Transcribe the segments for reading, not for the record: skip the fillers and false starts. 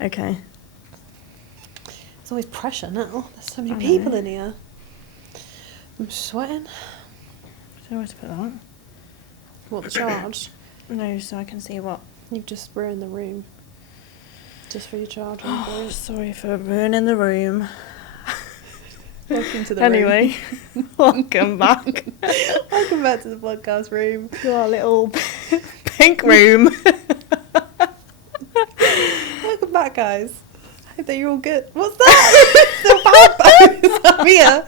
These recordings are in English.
Okay. There's always pressure now. There's so many people in here. I'm sweating. I don't know where to put that. What, the charge? No, so I can see what. You've just ruined the room. Just for your charge. Oh, sorry for ruining the room. Welcome to the Anyway, welcome back. Welcome back to the podcast room. To our little pink room. Welcome back, guys. I hope that you're all good. What's that? The bad bones up here.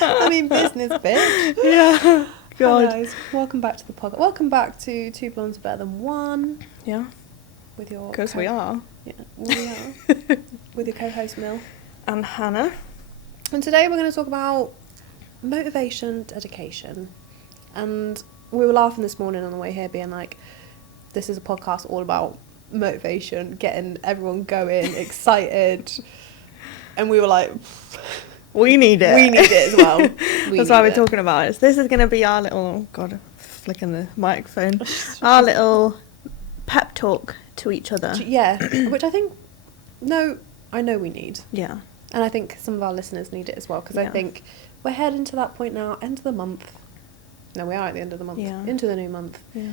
I mean, business, bitch. Yeah. God. Hi, guys. Welcome back to the podcast. Welcome back to Two Blondes Are Better Than One. Yeah. With your... Because we are. Yeah, we are. With your co-host, Mill. And Hannah. And today we're going to talk about motivation, dedication. And we were laughing this morning on the way here, being like, this is a podcast all about motivation, getting everyone going, excited. And we were like, we need it. We need it as well. That's why we're talking about it. So this is going to be our little, oh God, flicking the microphone. Our little pep talk to each other. Yeah, which I think, I know we need. Yeah. And I think some of our listeners need it as well, because I think we're heading to that point now, end of the month. No, we are at the end of the month. Yeah. Into the new month. Yeah.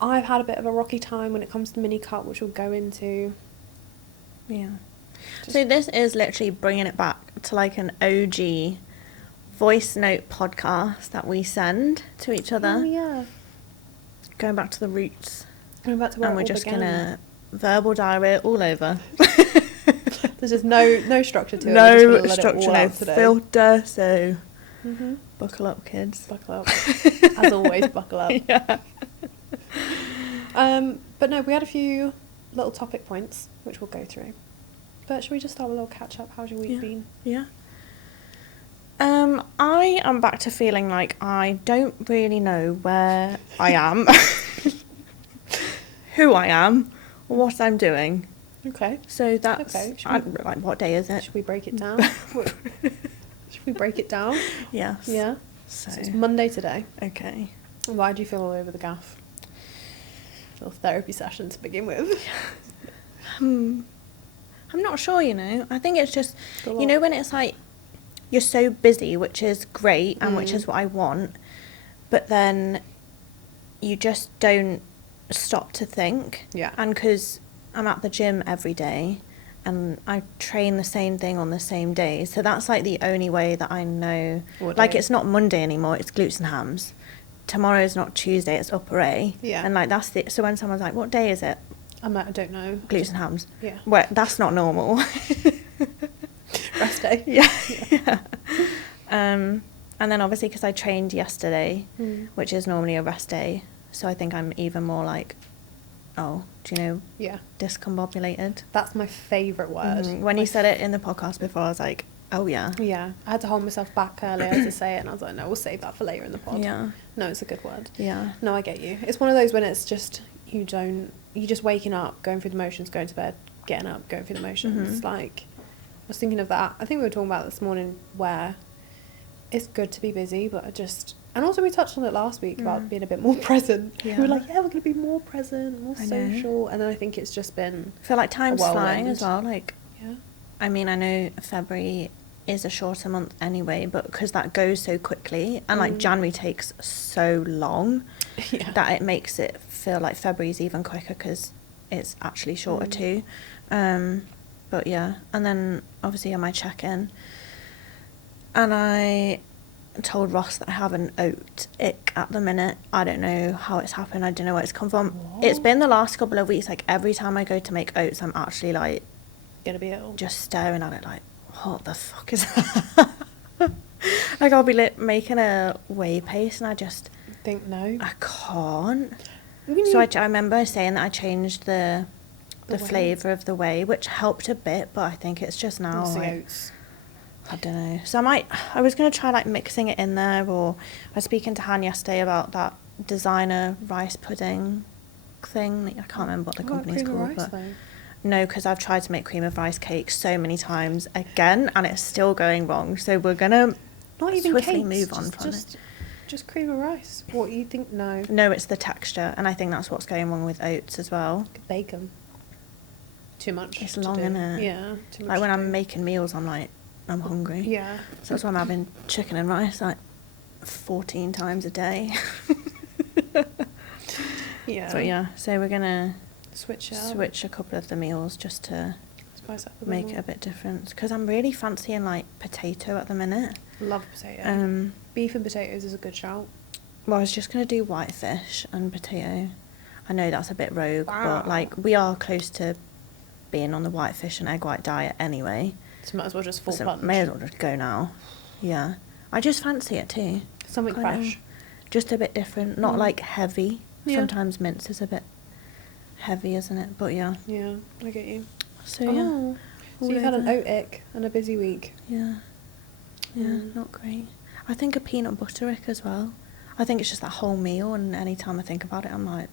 I've had a bit of a rocky time when it comes to mini cut, which we'll go into. Yeah. So this is literally bringing it back to like an OG voice note podcast that we send to each other. Oh, yeah. Going back to the roots. Going back to where and we're it all just began. going to verbal diarrhea all over. There's just no structure to it. No structure, no filter, so buckle up, kids. Buckle up. As always, buckle up. Yeah. But no, we had a few little topic points, which we'll go through. But should we just start with a little catch-up? How's your week been? Yeah. I am back to feeling like I don't really know where I am, who I am, or what I'm doing. Okay. So that's... Okay. Like, what day is it? Should we break it down? Should we break it down? Yes. Yeah. So it's Monday today. Okay. Why do you feel all over the gaff? Little therapy session to begin with. I'm not sure, you know. I think it's just, you know, when it's like, you're so busy, which is great and which is what I want, but then you just don't stop to think. Yeah. And because I'm at the gym every day and I train the same thing on the same day, so that's like the only way that I know. Like, it's not Monday anymore, it's glutes and hams. Tomorrow's not Tuesday, it's upper A. Yeah. And like, that's the... So when someone's like, what day is it? I don't know. Glutes and hams. Yeah. Well, that's not normal. Rest day. Yeah. And then obviously because I trained yesterday, which is normally a rest day, so I think I'm even more like, do you know? Yeah. Discombobulated. That's my favourite word. When you said it in the podcast before, I was like, oh yeah. Yeah. I had to hold myself back earlier to say it, and I was like, no, we'll save that for later in the pod. Yeah. No, it's a good word. Yeah. No, I get you. It's one of those when it's just, you're just waking up, going through the motions, going to bed, getting up, going through the motions. Like, I was thinking of that. I think we were talking about this morning where it's good to be busy, but and also we touched on it last week about being a bit more present. Yeah. We were like, we're going to be more present, more social. And then I think it's just been... I feel like time's flying as well. Like, yeah. I mean, I know February is a shorter month anyway, but because that goes so quickly, and like January takes so long, that it makes it feel like February's even quicker because it's actually shorter too. But yeah, and then obviously on my check-in, and I told Ross that I have an oat ick at the minute. I don't know how it's happened. I don't know where it's come from. What? It's been the last couple of weeks. Like, every time I go to make oats, I'm actually like gonna be ill, just staring at it like, what the fuck is that? Like, I'll be making a whey paste and I just think, no, I can't. So I remember saying that I changed the flavour of the whey, which helped a bit, but I think it's just now like, I don't know. So I was going to try like mixing it in there, or I was speaking to Han yesterday about that designer rice pudding thing. I can't remember what the company's called, but no, because I've tried to make cream of rice cakes so many times again, and it's still going wrong. So we're gonna swiftly move on from it. Just cream of rice. What you think? No, it's the texture, and I think that's what's going wrong with oats as well. Bake them. too much. It's long, isn't it? Yeah, too much. Like when to I'm do. making meals, I'm like, I'm hungry. Yeah. So that's why I'm having chicken and rice like 14 times a day. Yeah. But yeah, so we're gonna Switch it up. switch a couple of the meals just to Spice up a bit make more. it a bit different. Because I'm really fancying like potato at the minute. Love potato. Um, Beef and potatoes is a good shout. well, I was just gonna do white fish and potato. I know that's a bit rogue, Wow. but like we are close to being on the white fish and egg white diet anyway. So might as well just full So plunge. may as well just go now. Yeah, I just fancy it too. Something Kind of. fresh. Just a bit different, not like heavy. Yeah. Sometimes mince is a bit heavy, isn't it? But yeah. Yeah, I get you. So yeah. Oh. So all you've had an over. oat ick and a busy week. Yeah. Yeah, Mm. not great. I think a peanut butter ick as well. I think it's just that whole meal, and any time I think about it, I'm like,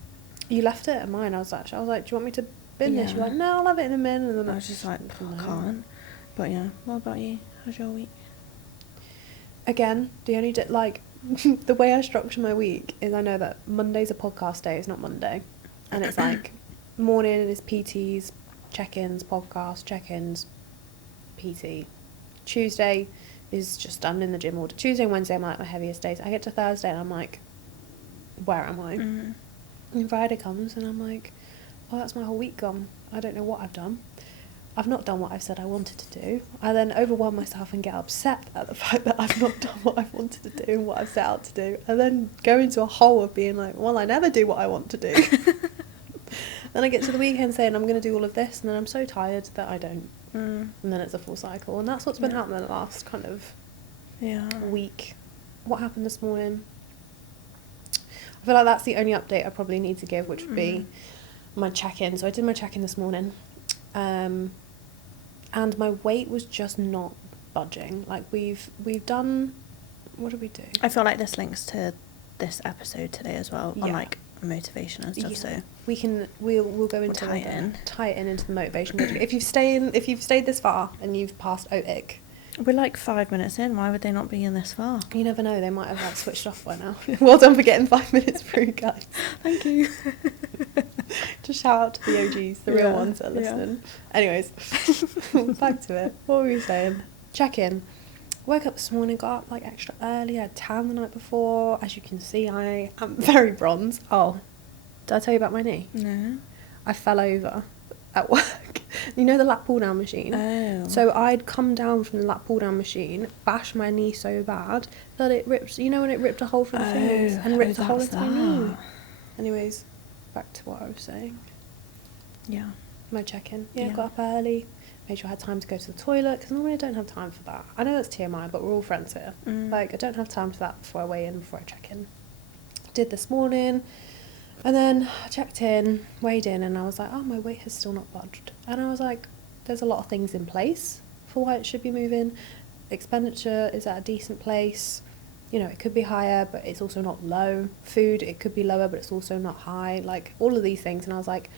You left it at mine. I was like, do you want me to bin this? You're Yeah. like, no, I'll have it in a bin. And then I was just like, no. I can't. But yeah, what about you? How's your week? Again, the only like the way I structure my week is I know that Monday's a podcast day. It's not Monday, and it's like morning is PTs, check-ins, podcast, check-ins, PT. Tuesday is just done in the gym all day. Tuesday and Wednesday are like my heaviest days. I get to Thursday and I'm like, where am I? Mm. And Friday comes and I'm like, oh, that's my whole week gone. I don't know what I've done. I've not done what I've said I wanted to do. I then overwhelm myself and get upset at the fact that I've not done what I've wanted to do and what I've set out to do. And then go into a hole of being like, well, I never do what I want to do. Then I get to the weekend saying I'm going to do all of this, and then I'm so tired that I don't. Mm. And then it's a full cycle. And that's what's been Yeah. happening the last kind of Yeah. week. What happened this morning? I feel like that's the only update I probably need to give, which would be my check-in. So I did my check-in this morning, and my weight was just not budging. Like we've done, what did we do? I feel like this links to this episode today as well, on Yeah. like motivation and stuff. So We'll go into tie it in. tie it in into the motivation. if you've stayed this far and you've passed OIC, we're like 5 minutes in. Why would they not be in this far? you never know, they might have like switched off by now. Well done for getting 5 minutes through, guys. Thank you. Just shout out to the OGs, the real Yeah, ones that are yeah. listening. Anyways, back to it. What were we saying? Check in. Woke up this morning, got up like extra early. I had tan the night before. As you can see, I am very bronze. Oh, did I tell you about my knee? No. I fell over at work. You know the lat pull down machine? Oh. So I'd come down from the lat pull down machine, bashed my knee so bad that it ripped, you know when it ripped a hole through the fingers and ripped a hole that's into my knee. that. Anyways, back to what I was saying. Yeah. My check-in. Yeah, Yeah. got up early, made sure I had time to go to the toilet, because normally I don't have time for that. I know that's TMI, but we're all friends here. Mm. Like, I don't have time for that before I weigh in, before I check in. Did this morning, and then I checked in, weighed in, and I was like, oh, my weight has still not budged. And I was like, there's a lot of things in place for why it should be moving. Expenditure is at a decent place. You know, it could be higher, but it's also not low. Food, it could be lower, but it's also not high. Like, all of these things. And I was like,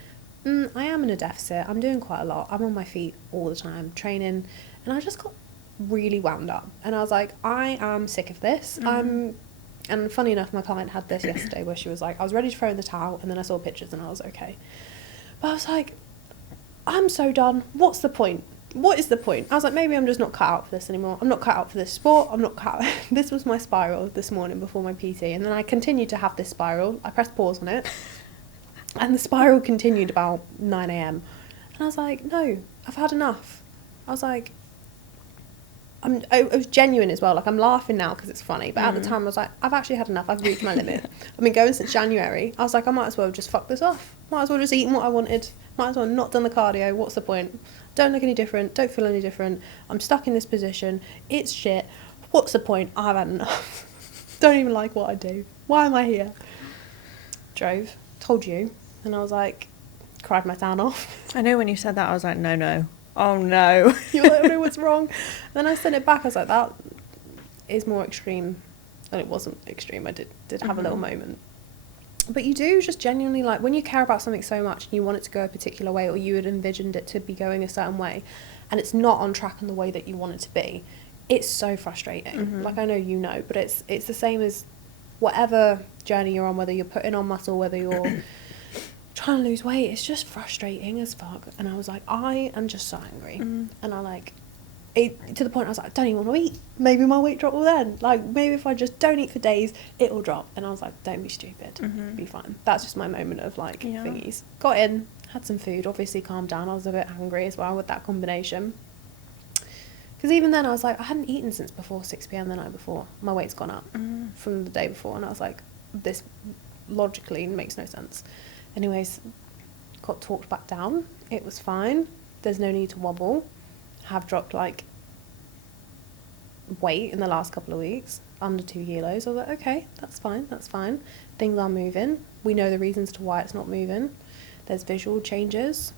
I am in a deficit. I'm doing quite a lot. I'm on my feet all the time, training. And I just got really wound up. And I was like, I am sick of this. And funny enough, my client had this yesterday where she was like, I was ready to throw in the towel, and then I saw pictures and I was okay. But I was like, I'm so done. What's the point? What is the point? I was like, maybe I'm just not cut out for this anymore. I'm not cut out for this sport. I'm not cut out. This was my spiral this morning before my PT. And then I continued to have this spiral. I pressed pause on it. And the spiral continued about 9 a.m. And I was like, no, I've had enough. I was like, I was genuine as well. Like, I'm laughing now because it's funny. But at the time, I was like, I've actually had enough. I've reached my limit. I've been going since January. I was like, I might as well just fuck this off. Might as well just eaten what I wanted. Might as well not done the cardio. What's the point? Don't look any different. Don't feel any different. I'm stuck in this position. It's shit. What's the point? I've had enough. Don't even like what I do. Why am I here? Drove. Told you. And I was like, cried my town off. I know when you said that, I was like, no. Oh, no. You're like, oh, what's wrong? Then I sent it back. I was like, that is more extreme. And it wasn't extreme. I did have a little moment. But you do just genuinely, like, when you care about something so much and you want it to go a particular way, or you had envisioned it to be going a certain way, and it's not on track in the way that you want it to be, it's so frustrating. Like, I know you know, but it's the same as whatever journey you're on, whether you're putting on muscle, whether you're trying to lose weight, it's just frustrating as fuck. And I was like, I am just so angry. And I like, it, to the point I was like, I don't even want to eat. Maybe my weight drop will then. Like, maybe if I just don't eat for days, it'll drop. And I was like, don't be stupid. Be fine. That's just my moment of like thingies. Got in, had some food, obviously calmed down. I was a bit angry as well with that combination. Because even then I was like, I hadn't eaten since before 6 p.m. the night before. My weight's gone up from the day before. And I was like, this logically makes no sense. Anyways, got talked back down. It was fine. There's no need to wobble. Have dropped like weight in the last couple of weeks, under 2 kilos. I was like, okay, that's fine. Things are moving. We know the reasons to why it's not moving. There's visual changes.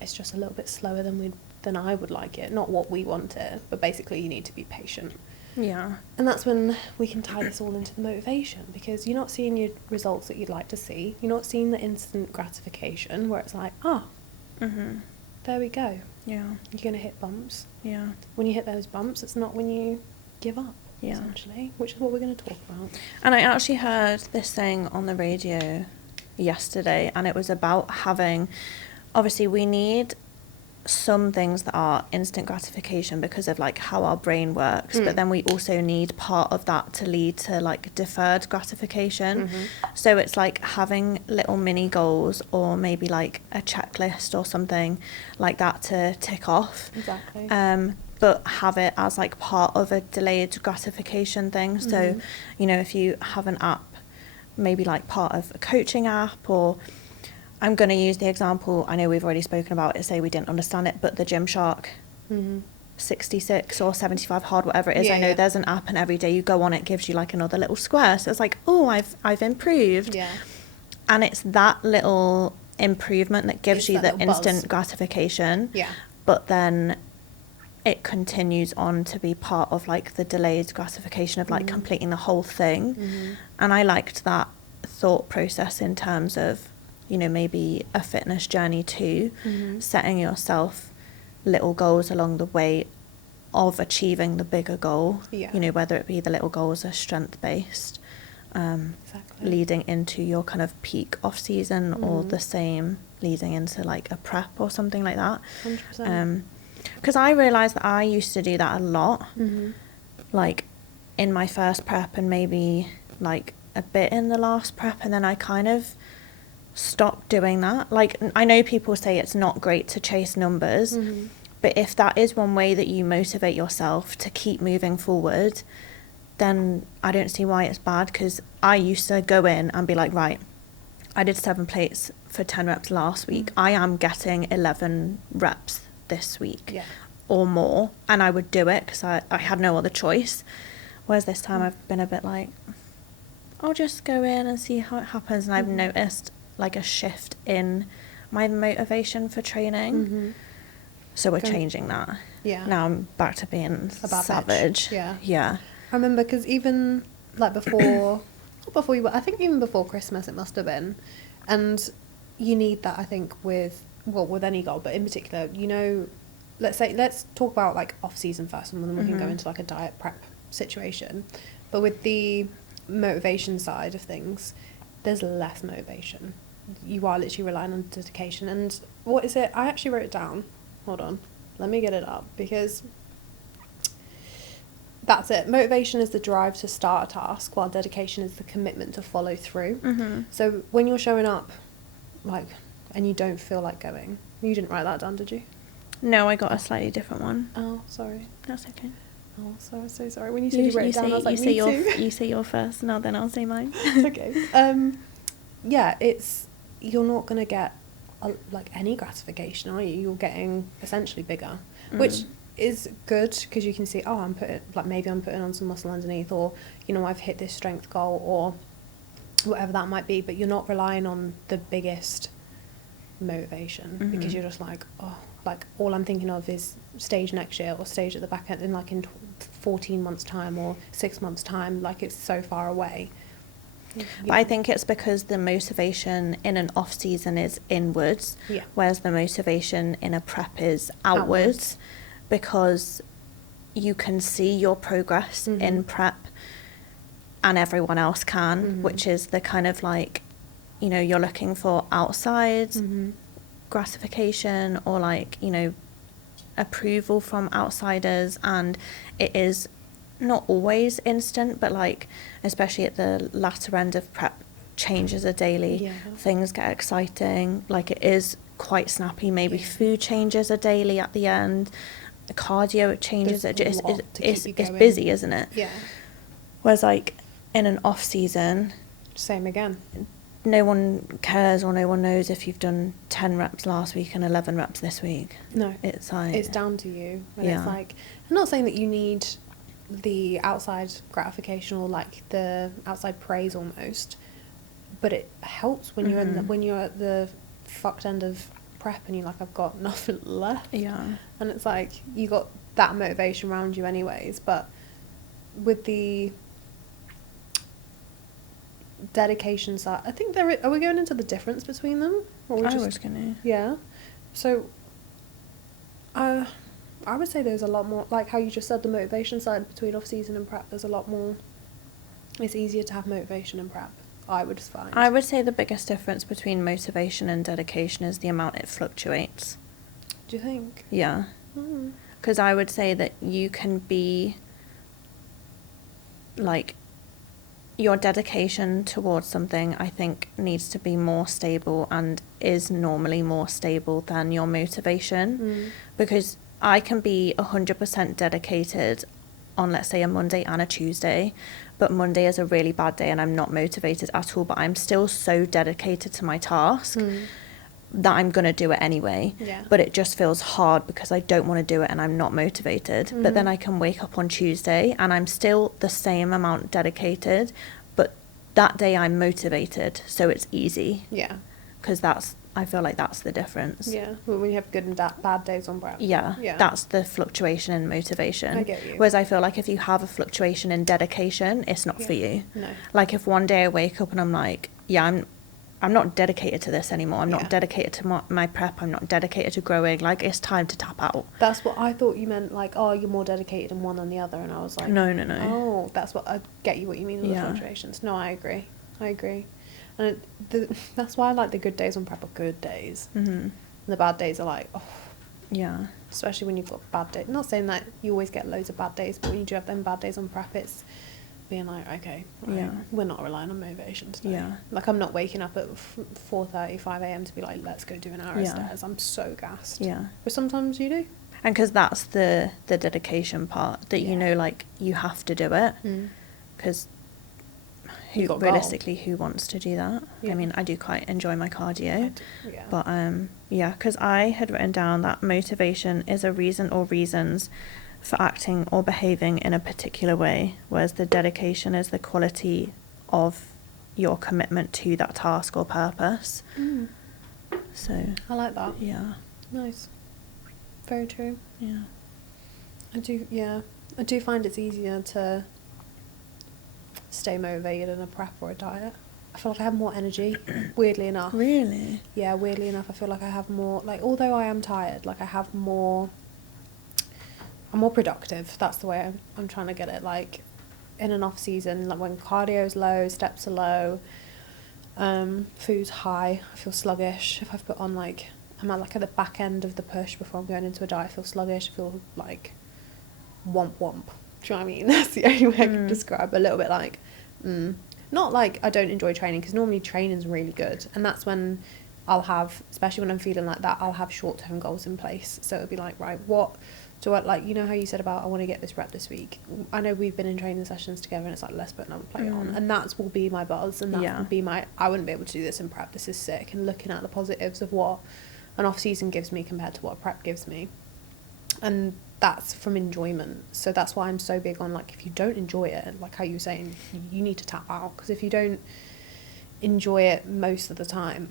It's just a little bit slower than I would like it. Not what we want it, but basically you need to be patient. Yeah. And that's when we can tie this all into the motivation, because you're not seeing your results that you'd like to see. You're not seeing the instant gratification where it's like, there we go. Yeah. You're going to hit bumps. Yeah. When you hit those bumps, it's not when you give up, Yeah. essentially, which is what we're going to talk about. And I actually heard this thing on the radio yesterday, and it was about having, obviously we need some things that are instant gratification because of like how our brain works, but then we also need part of that to lead to like deferred gratification. So it's like having little mini goals, or maybe like a checklist or something like that to tick off. Exactly. But have it as like part of a delayed gratification thing. So, you know, if you have an app, maybe like part of a coaching app, or I'm going to use the example, I know we've already spoken about it, say we didn't understand it, but the Gymshark 66 or 75 hard, whatever it is, I know there's an app, and every day you go on it gives you like another little square. So it's like, oh, I've improved. Yeah. And it's that little improvement that gives you the instant buzz. gratification. Yeah. But then it continues on to be part of like the delayed gratification of like completing the whole thing. And I liked that thought process in terms of, you know, maybe a fitness journey too, setting yourself little goals along the way of achieving the bigger goal. Yeah. You know, whether it be the little goals are strength based, Exactly. leading into your kind of peak off season, or the same leading into like a prep or something like that. 100%. Because I realised that I used to do that a lot, like in my first prep and maybe like a bit in the last prep, and then I kind of stopped doing that. Like, I know people say it's not great to chase numbers, but if that is one way that you motivate yourself to keep moving forward, then I don't see why it's bad. Because I used to go in and be like, right, I did 7 plates for 10 reps last week. I am getting 11 reps this week or more, and I would do it because I had no other choice. Whereas this time I've been a bit like, I'll just go in and see how it happens. And I've noticed like a shift in my motivation for training. So we're changing that. Yeah. Now I'm back to being A bad bitch. savage. Yeah. Yeah. I remember, because even like before, I think even before Christmas it must have been, and you need that, I think, with any goal, but in particular, you know, let's talk about like off season first, and then we can go into like a diet prep situation. But with the motivation side of things, there's less motivation. You are literally relying on dedication. And what is it? I actually wrote it down. Hold on. Let me get it up, because that's it. Motivation is the drive to start a task, while dedication is the commitment to follow through. So when you're showing up, like, and you don't feel like going, you didn't write that down, did you? No, I got a slightly different one. Oh, sorry. That's okay. Oh, so sorry. When you said you wrote it down, I was like, me too. You say your first, and then I'll say mine. It's okay. Yeah, you're not going to get like any gratification, are you? You're getting essentially bigger, which is good, because you can see, oh, maybe I'm putting on some muscle underneath, or, you know, I've hit this strength goal, or whatever that might be. But you're not relying on the biggest motivation, because you're just like, oh, like all I'm thinking of is stage next year, or stage at the back end in like in 14 months time or 6 months time. Like, it's so far away. But I think it's because the motivation in an off season is inwards, whereas the motivation in a prep is outwards. Because you can see your progress in prep, and everyone else can, which is the kind of like, you know, you're looking for outside Mm-hmm. gratification or like, you know, approval from outsiders, and it is not always instant, but like especially at the latter end of prep, changes are daily. Yeah. Things get exciting, like it is quite snappy. Maybe Yeah. food changes are daily at the end, the cardio changes. There's It's, a lot to keep it's, you it's going. busy, isn't it? Yeah. Whereas like in an off season, Same again. no one cares or no one knows if you've done 10 reps last week and 11 reps this week. No. It's like, It's down to you. And Yeah. it's like, I'm not saying that you need the outside gratification or like the outside praise almost, but it helps when you're in the, Mhm. when you're at the fucked end of prep and you're like, I've got nothing left. yeah. And it's like you got that motivation around you anyways. But with the dedication side, I think are we going into the difference between them, or we I just was gonna. yeah? So I would say there's a lot more, like how you just said, the motivation side between off season and prep. There's a lot more. It's easier to have motivation in prep, I would find. I would say the biggest difference between motivation and dedication is the amount it fluctuates. Do you think? Yeah. Mm. Because I would say that you can be, like, your dedication towards something, I think, needs to be more stable and is normally more stable than your motivation. Mm. Because I can be 100% dedicated on, let's say, a Monday and a Tuesday, but Monday is a really bad day and I'm not motivated at all, but I'm still so dedicated to my task Mm. that I'm going to do it anyway. Yeah. But it just feels hard because I don't want to do it and I'm not motivated. But then Mhm. I can wake up on Tuesday and I'm still the same amount dedicated, but that day I'm motivated, so it's easy. Yeah. Because I feel like that's the difference. Yeah. Well, when you have good and bad days on prep. Yeah, Yeah. that's the fluctuation in motivation. I get you. Whereas I feel like if you have a fluctuation in dedication, it's not for Yeah. you. No. Like if one day I wake up and I'm like, yeah, I'm not dedicated to this anymore. I'm Yeah. not dedicated to my prep. I'm not dedicated to growing. Like it's time to tap out. That's what I thought you meant, like, oh, you're more dedicated in one than the other. And I was like, No. oh, that's what I get you what you mean with the Yeah. fluctuations. No, I agree. And that's why I like the good days on prep are good days. Mm-hmm. And the bad days are like, oh, Yeah. especially when you've got bad days. Not saying that you always get loads of bad days, but when you do have them bad days on prep, it's being like, okay, right, Yeah. we're not relying on motivation today. Yeah. Like, I'm not waking up at 4:30, 5 a.m. to be like, let's go do an hour of Yeah. stairs. I'm so gassed. Yeah. But sometimes you do. And because that's the dedication part that, you Yeah. know, like you have to do it. Mm. Because You've got a goal. realistically, who wants to do that? Yeah. I mean, I do quite enjoy my cardio. Yeah. But yeah, because I had written down that motivation is a reason or reasons for acting or behaving in a particular way, whereas the dedication is the quality of your commitment to that task or purpose. Mm. So I like that. yeah, Nice. Very true. yeah, I do find it's easier to stay motivated in a prep or a diet. I feel like I have more energy, weirdly enough. really, Yeah, weirdly enough, I feel like I have more, like, although I am tired, like, I'm more productive. That's the way I'm trying to get it. Like, in an off season, like when cardio's low, steps are low, food's high, I feel sluggish. If I've put on, like, I'm at like at the back end of the push before I'm going into a diet, I feel sluggish, I feel like womp womp. Do you know what I mean? That's the only way I can describe it. A little bit like, not like I don't enjoy training, because normally training's really good, and that's when I'll have, especially when I'm feeling like that, I'll have short-term goals in place. So it'll be like, right, what do I, like, you know how you said about I want to get this rep this week? I know we've been in training sessions together and it's like, let's put another plate on, and that will be my buzz, and that Yeah. will be my, I wouldn't be able to do this in prep, this is sick, and looking at the positives of what an off season gives me compared to what a prep gives me. And that's from enjoyment. So that's why I'm so big on, like, if you don't enjoy it, like how you were saying, you need to tap out, because if you don't enjoy it most of the time,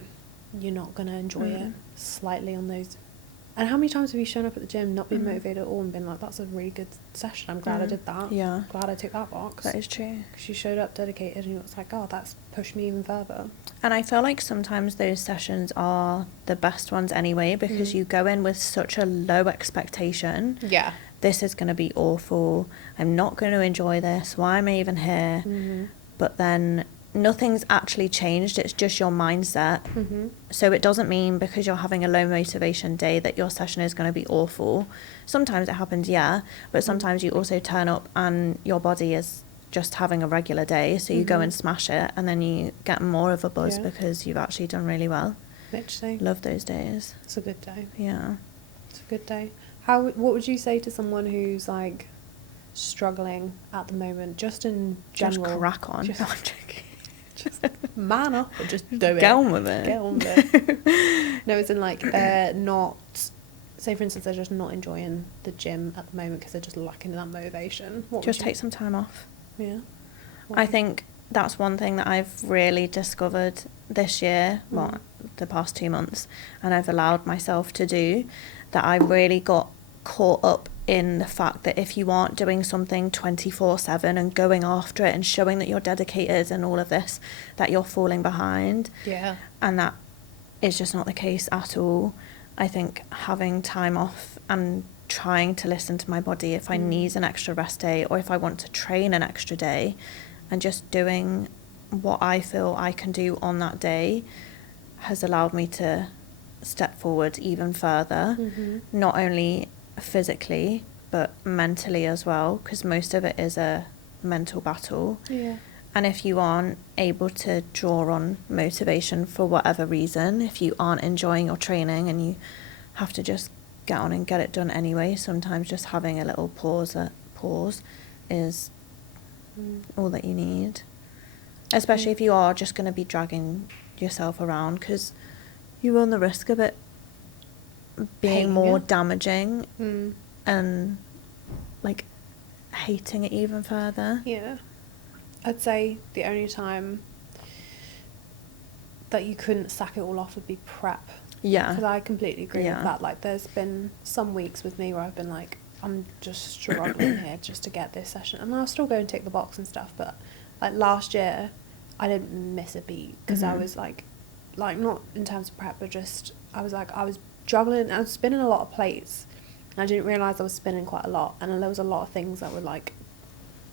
you're not going to enjoy it slightly on those. And how many times have you shown up at the gym not been motivated at all and been like, that's a really good session, I'm glad I did that, Yeah. glad I took that box. that is true. Because you showed up dedicated and it was like, oh, that's pushed me even further. And I feel like sometimes those sessions are the best ones anyway, because you go in with such a low expectation. Yeah. This is going to be awful. I'm not going to enjoy this. Why am I even here? But then nothing's actually changed. It's just your mindset. So it doesn't mean because you're having a low motivation day that your session is going to be awful. Sometimes it happens, yeah, but sometimes you also turn up and your body is just having a regular day, so you go and smash it, and then you get more of a buzz because you've actually done really well. Literally. Love those days. It's a good day. Yeah. It's a good day. What would you say to someone who's like struggling at the moment, just in general? Just crack on. Just, I'm joking. Just man up and just do it. Get on with it. Get on with it. No, it's in like they're not. Say for instance, they're just not enjoying the gym at the moment because they're just lacking that motivation. Just take some time off. Yeah. I think that's one thing that I've really discovered this year, well, the past 2 months, and I've allowed myself to do, that I really got caught up in the fact that if you aren't doing something 24/7 and going after it and showing that you're dedicated and all of this, that you're falling behind. Yeah. And that is just not the case at all. I think having time off and trying to listen to my body if I need an extra rest day or if I want to train an extra day, and just doing what I feel I can do on that day has allowed me to step forward even further, not only physically but mentally as well, because most of it is a mental battle. Yeah. And if you aren't able to draw on motivation for whatever reason, if you aren't enjoying your training and you have to just get on and get it done anyway, sometimes just having a little pause is all that you need. Especially if you are just going to be dragging yourself around, because you run the risk of it being more damaging and like hating it even further. Yeah. I'd say the only time that you couldn't sack it all off would be prep. Yeah. Because I completely agree with that. Like, there's been some weeks with me where I've been like, I'm just struggling here just to get this session. And I'll still go and tick the box and stuff. But, like, last year, I didn't miss a beat because I was, like, not in terms of prep, but just, I was juggling. I was spinning a lot of plates. And I didn't realise I was spinning quite a lot. And there was a lot of things that were, like,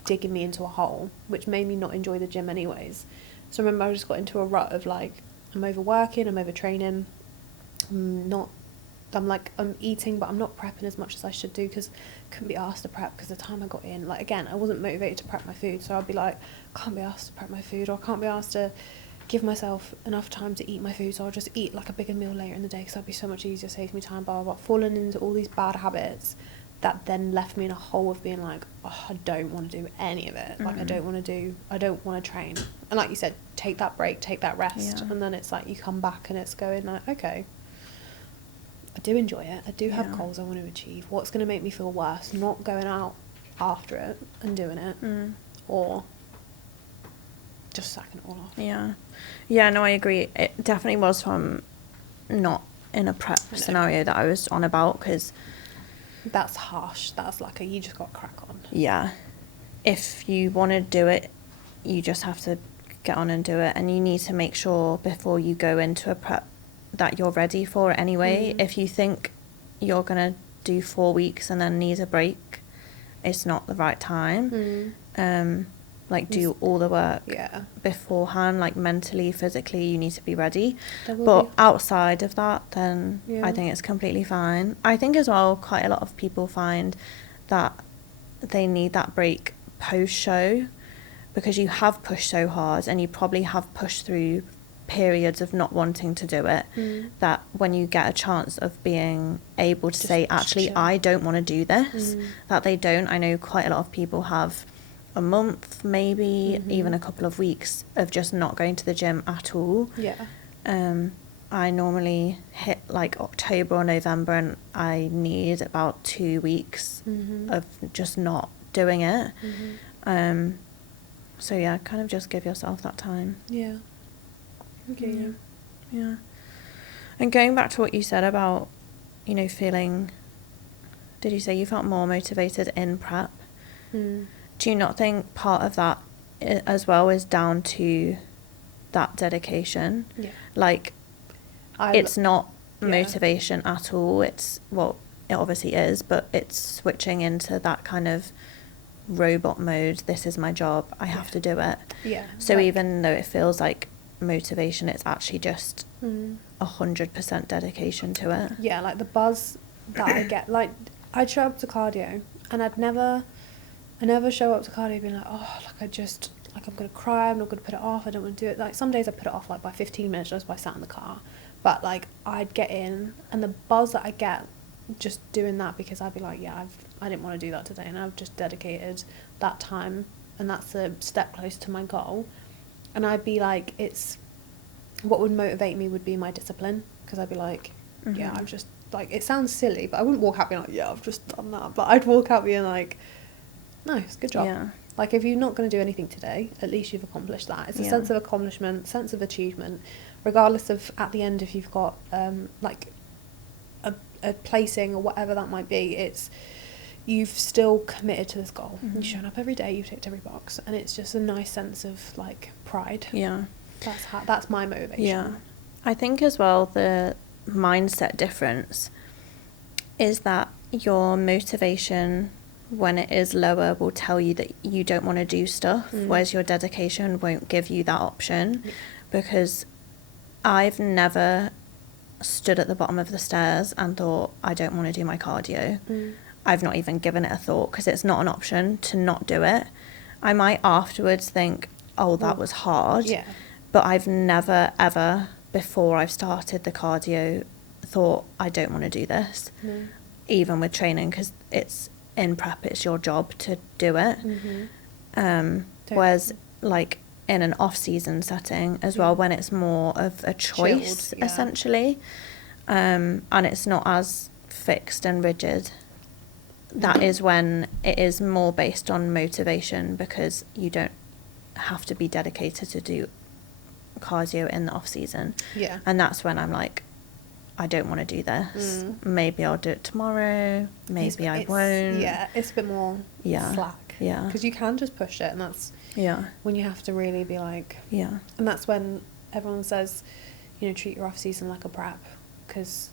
digging me into a hole, which made me not enjoy the gym anyways. So I remember I just got into a rut of, like, I'm overworking, I'm overtraining. I'm eating, but I'm not prepping as much as I should do because I couldn't be asked to prep because the time I got in, like, again, I wasn't motivated to prep my food, so I'd be like, can't be asked to prep my food, or I can't be asked to give myself enough time to eat my food, so I'll just eat like a bigger meal later in the day because that'd be so much easier, saves me time, blah, blah, blah. Falling into all these bad habits that then left me in a hole of being like, oh, I don't want to do any of it. Like, I don't want to train. And like you said, take that break, take that rest. And then it's like you come back and it's going like, okay, I do enjoy it. I do have goals I want to achieve. What's going to make me feel worse? Not going out after it and doing it. Or just sacking it all off. Yeah. Yeah, no, I agree. It definitely was from not in a prep scenario that I was on about, because that's harsh. That's like you just got to crack on. Yeah. If you want to do it, you just have to get on and do it. And you need to make sure before you go into a prep that you're ready for it anyway. If you think you're going to do 4 weeks and then need a break, it's not the right time. Like, do all the work beforehand, like mentally, physically, you need to be ready. But outside of that, then I think it's completely fine. I think as well, quite a lot of people find that they need that break post-show because you have pushed so hard and you probably have pushed through periods of not wanting to do it, that when you get a chance of being able to say, actually, chill. I don't want to do this, that they don't. I know quite a lot of people have a month, maybe even a couple of weeks of just not going to the gym at all. I normally hit like October or November and I need about 2 weeks of just not doing it. So yeah, kind of just give yourself that time. Okay. Yeah. And going back to what you said about, you know, feeling, did you say you felt more motivated in prep? Do you not think part of that as well is down to that dedication? Like, it's not motivation at all. It's, well, it obviously is, but it's switching into that kind of robot mode. This is my job. I have to do it. Yeah. So like, even though it feels like motivation, it's actually just 100% dedication to it. yeah, like the buzz that I get, like I'd show up to cardio and I never show up to cardio being like, oh, like I just, like I'm gonna cry, I'm not gonna put it off, I don't want to do it. Like some days I put it off like by 15 minutes just by sat in the car, but like I'd get in, and the buzz that I get just doing that, because I'd be like, yeah, I didn't want to do that today, and I've just dedicated that time, and that's a step close to my goal. And I'd be like, it's what would motivate me would be my discipline, because I'd be like, yeah, I've just, like, it sounds silly, but I wouldn't walk out being like, yeah, I've just done that, but I'd walk out being like, nice, good job. Yeah. Like, if you're not going to do anything today, at least you've accomplished that. It's a sense of accomplishment, sense of achievement, regardless of at the end if you've got like a placing or whatever that might be. It's, you've still committed to this goal. You've shown up every day, you've ticked every box, and it's just a nice sense of like pride. Yeah. That's my motivation. Yeah. I think as well the mindset difference is that your motivation when it is lower will tell you that you don't want to do stuff, whereas your dedication won't give you that option. Because I've never stood at the bottom of the stairs and thought, I don't want to do my cardio. I've not even given it a thought, because it's not an option to not do it. I might afterwards think, oh, that was hard. Yeah. But I've never, ever, before I've started the cardio, thought, I don't want to do this. Even with training, because it's in prep, it's your job to do it. Whereas, like, in an off-season setting as well, when it's more of a choice, Chilled, essentially, and it's not as fixed and rigid, that is when it is more based on motivation, because you don't have to be dedicated to do cardio in the off-season. Yeah. And that's when I'm like, I don't want to do this. Maybe I'll do it tomorrow, maybe I won't. Yeah, it's a bit more slack. Yeah. Because you can just push it, and that's when you have to really be like... Yeah. And that's when everyone says, you know, treat your off-season like a prep, because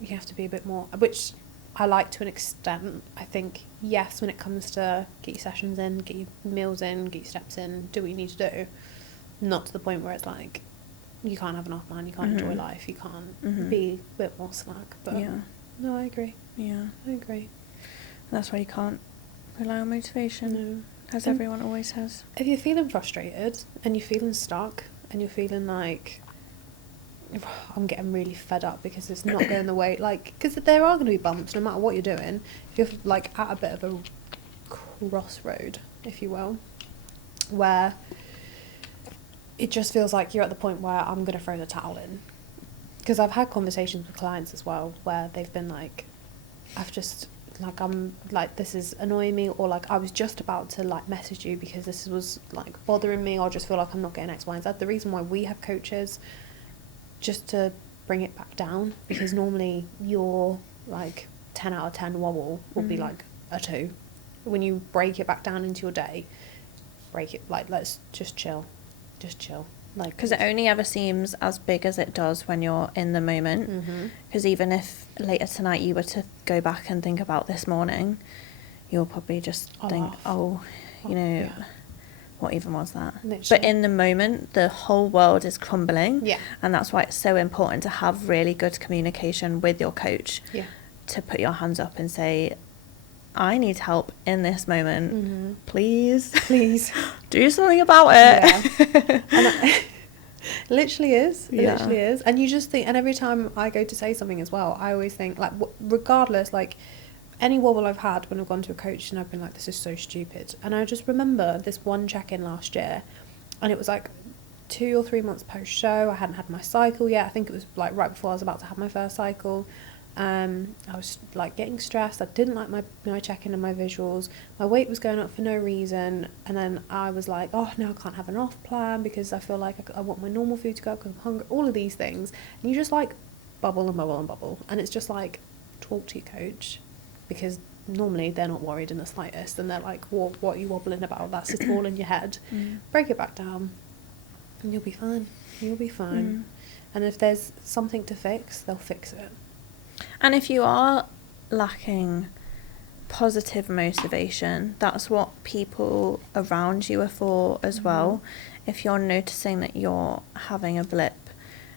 you have to be a bit more... Which I like to an extent. I think, yes, when it comes to get your sessions in, get your meals in, get your steps in, do what you need to do. Not to the point where it's like, you can't have an off man, you can't enjoy life, you can't be a bit more slack. But no, I agree. Yeah. I agree. That's why you can't rely on motivation, as everyone always says. If you're feeling frustrated and you're feeling stuck and you're feeling like, I'm getting really fed up because it's not going the way, like, because there are going to be bumps no matter what you're doing. If you're like at a bit of a crossroad, if you will, where it just feels like you're at the point where I'm going to throw the towel in. Because I've had conversations with clients as well where they've been like, I'm like, this is annoying me, or like I was just about to like message you because this was like bothering me, or just feel like I'm not getting X, Y, and Z. The reason why we have coaches, just to bring it back down, because normally your like 10 out of 10 wobble will be like a 2. When you break it back down into your day, break it, like, let's just chill. Like, because it only ever seems as big as it does when you're in the moment. Because even if later tonight you were to go back and think about this morning, you'll probably just think, what even was that? Literally. But in the moment, the whole world is crumbling. Yeah. And that's why it's so important to have really good communication with your coach. Yeah. To put your hands up and say, I need help in this moment. Please do something about it. And literally is. It Yeah. literally is. And you just think, and every time I go to say something as well, I always think, like, regardless, like, any wobble I've had when I've gone to a coach and I've been like, this is so stupid. And I just remember this one check-in last year, and it was like 2 or 3 months post-show. I hadn't had my cycle yet. I think it was like right before I was about to have my first cycle. I was like getting stressed. I didn't like my check-in and my visuals. My weight was going up for no reason, and then I was like, oh, now I can't have an off plan because I feel like I want my normal food to go up because I'm hungry. All of these things, and you just like bubble and bubble and bubble, and it's just like, talk to your coach, because normally they're not worried in the slightest, and they're like, what are you wobbling about? That's just all in your head. Break it back down, and you'll be fine. And if there's something to fix, they'll fix it. And if you are lacking positive motivation. That's what people around you are for as well. If you're noticing that you're having a blip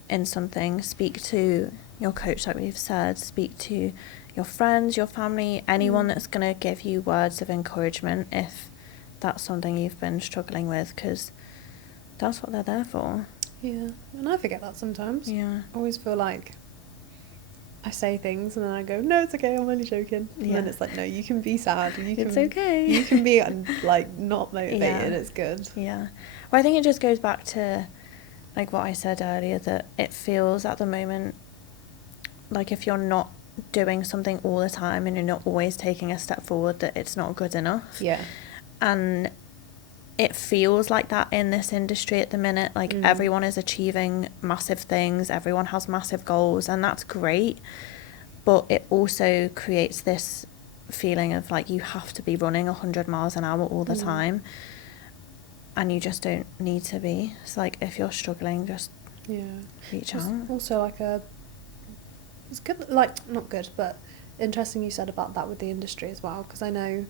in something, speak to your coach, like we've said, speak to your friends, your family, anyone that's going to give you words of encouragement if that's something you've been struggling with, because that's what they're there for. Yeah, and I forget that sometimes. Yeah. I always feel like I say things and then I go, no, it's okay, I'm only joking. And then it's like, no, you can be sad. And It's okay. You can be like not motivated. Yeah. It's good. Yeah. Well, I think it just goes back to like what I said earlier, that it feels at the moment like if you're not doing something all the time and you're not always taking a step forward, that it's not good enough. Yeah. And it feels like that in this industry at the minute. Like everyone is achieving massive things, everyone has massive goals, and that's great. But it also creates this feeling of like you have to be running 100 miles an hour all the time, and you just don't need to be. So like if you're struggling, just reach out. Also like it's good, like not good, but interesting you said about that with the industry as well, because I know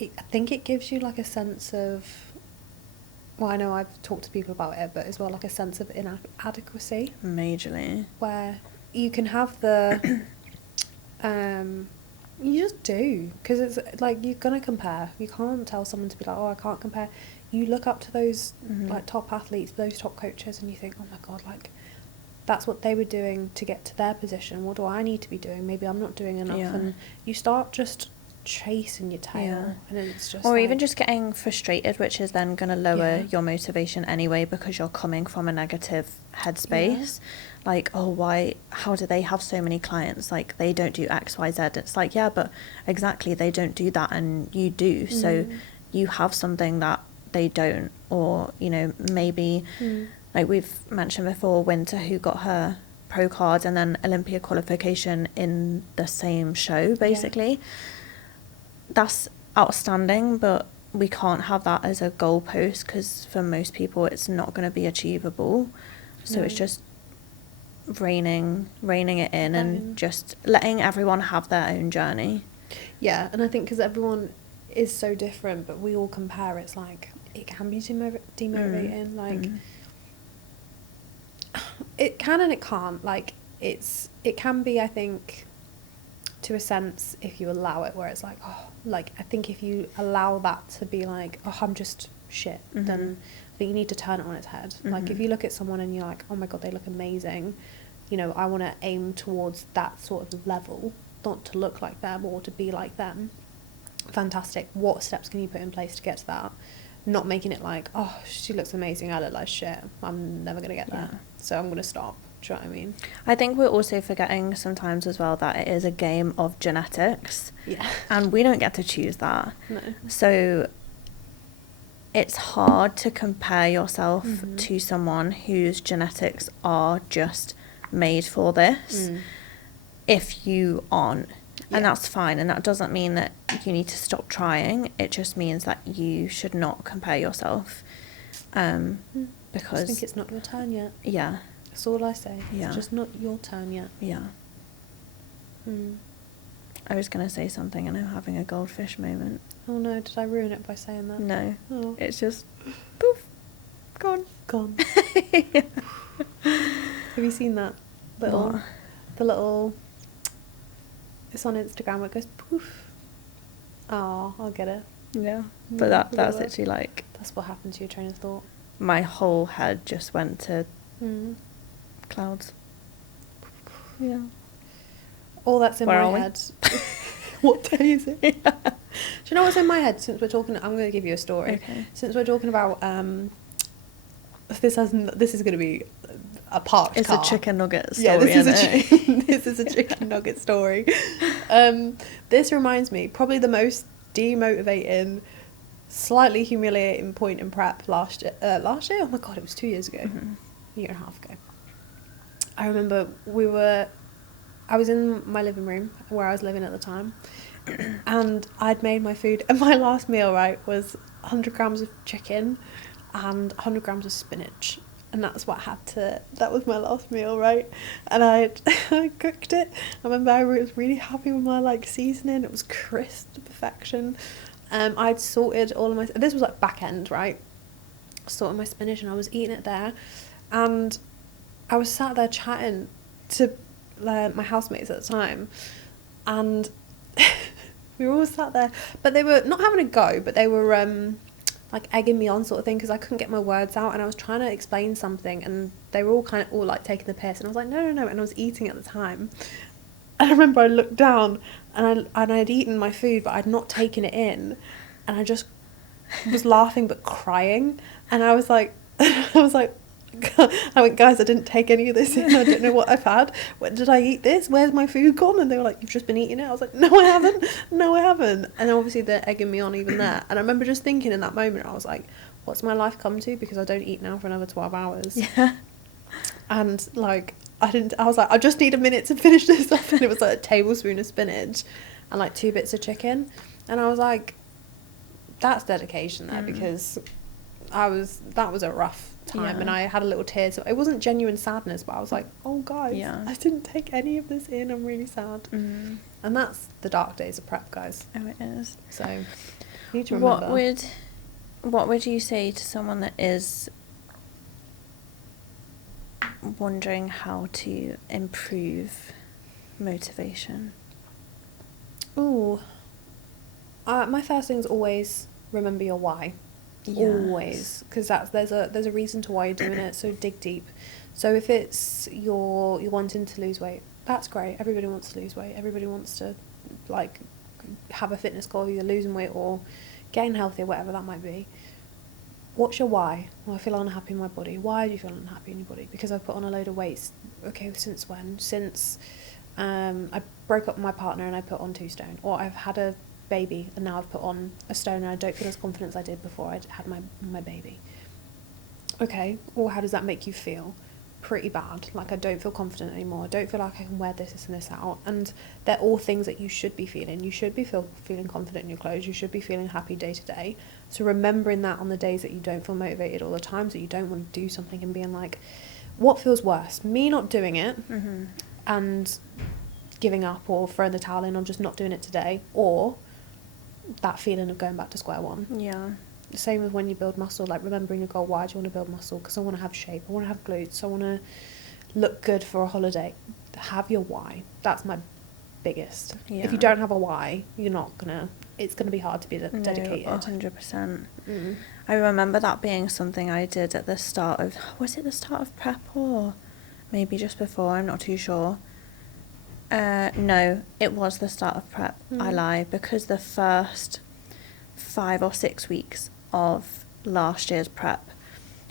I think it gives you like a sense of, well, I know I've talked to people about it, but as well like a sense of inadequacy. Majorly. Where you can have the, you just do, because it's like you're gonna compare. You can't tell someone to be like, oh, I can't compare. You look up to those like top athletes, those top coaches, and you think, oh my god, like that's what they were doing to get to their position. What do I need to be doing? Maybe I'm not doing enough. Yeah. And you start just chasing your tail, and it's just, or like, even just getting frustrated, which is then going to lower your motivation anyway, because you're coming from a negative headspace. Like, oh, why, how do they have so many clients? Like, they don't do X, Y, Z. It's like, yeah, but exactly, they don't do that and you do. So you have something that they don't. Or, you know, maybe like we've mentioned before, Winter, who got her pro card and then Olympia qualification in the same show, basically. That's outstanding, but we can't have that as a goalpost, because for most people it's not going to be achievable. So it's just reining it in and just letting everyone have their own journey. Yeah, and I think because everyone is so different, but we all compare, it's like it can be demotivating. Like it can and it can't. Like it can be, I think, to a sense, if you allow it, where it's like, oh, like I think if you allow that to be like, oh, I'm just shit, then I think you need to turn it on its head. Like if you look at someone and you're like, oh my god, they look amazing, you know, I want to aim towards that sort of level, not to look like them or to be like them. Fantastic. What steps can you put in place to get to that? Not making it like, oh, she looks amazing, I look like shit, I'm never gonna get there, so I'm gonna stop. Do you know what I mean? I think we're also forgetting sometimes as well that it is a game of genetics. Yeah. And we don't get to choose that. No. So it's hard to compare yourself to someone whose genetics are just made for this if you aren't. And that's fine. And that doesn't mean that you need to stop trying. It just means that you should not compare yourself. Because I think it's not your turn yet. Yeah. That's all I say. Yeah. It's just not your turn yet. Yeah. I was going to say something and I'm having a goldfish moment. Oh no, did I ruin it by saying that? No. Oh. It's just, poof, gone. Have you seen that little, What? the little, it's on Instagram where it goes poof. Oh, I'll get it. Yeah. But that's literally like, that's what happened to your train of thought. My whole head just went to clouds. Yeah. All that's in Where my are we? head. What day is it? Yeah. Do you know what's in my head? Since we're talking, I'm going to give you a story. Okay. Since we're talking about this is going to be a parked It's car. a chicken nugget story. Yeah, this is a chicken nugget story. This reminds me, probably the most demotivating, slightly humiliating point in prep last year. Oh my god, it was 2 years ago, a year and a half ago. I remember I was in my living room where I was living at the time, and I'd made my food, and my last meal, right, was 100 grams of chicken and 100 grams of spinach. And that's what that was my last meal, right? And I cooked it. I remember I was really happy with my like seasoning. It was crisp to perfection. I'd sorted all of my, this was like back end, right? Sorted my spinach and I was eating it there. And I was sat there chatting to my housemates at the time. And we were all sat there, but they were not having a go, but they were like egging me on sort of thing, because I couldn't get my words out and I was trying to explain something and they were all kind of all like taking the piss, and I was like no, and I was eating at the time. And I remember I looked down and I'd eaten my food but I'd not taken it in, and I just was laughing but crying, and I was like I went, guys, I didn't take any of this in. I don't know what I've had. Did I eat this? Where's my food gone? And they were like, you've just been eating it. I was like, no, I haven't. And obviously they're egging me on even there. And I remember just thinking in that moment, I was like, what's my life come to? Because I don't eat now for another 12 hours. Yeah. And like, I was like, I just need a minute to finish this off. And it was like a tablespoon of spinach and like 2 bits of chicken. And I was like, that's dedication there, because that was a rough time, and I had a little tear, so it wasn't genuine sadness, but I was like, oh guys, I didn't take any of this in, I'm really sad. And that's the dark days of prep, guys. Oh, it is. So you need to remember. What would you say to someone that is wondering how to improve motivation? My first thing is always remember your why. Yes. Always, because there's a reason to why you're doing it, so dig deep. So if it's you're wanting to lose weight, that's great. Everybody wants to lose weight. Everybody wants to like have a fitness goal, either losing weight or getting healthy, whatever that might be. What's your why? Well, I feel unhappy in my body. Why do you feel unhappy in your body? Because I've put on a load of weight. Okay, since when? Since I broke up with my partner and I put on 2 stone, or I've had a baby and now I've put on a stone and I don't feel as confident as I did before I had my baby. Okay, well, how does that make you feel? Pretty bad. Like, I don't feel confident anymore. I don't feel like I can wear this and this out. And they're all things that you should be feeling. You should be feeling confident in your clothes. You should be feeling happy day to day. So remembering that on the days that you don't feel motivated, or the times that you don't want to do something, and being like, what feels worse? Me not doing it and giving up or throwing the towel in or just not doing it today, or that feeling of going back to square one. Yeah. Same with when you build muscle, like remembering your goal. Why do you want to build muscle? Because I want to have shape, I want to have glutes, I want to look good for a holiday. Have your why. That's my biggest. Yeah. If you don't have a why, it's gonna be hard to be dedicated. 100%. I remember that being something I did at the start of, was it the start of prep or maybe just before? I'm not too sure. No, it was the start of prep. I lie, because the first 5 or 6 weeks of last year's prep,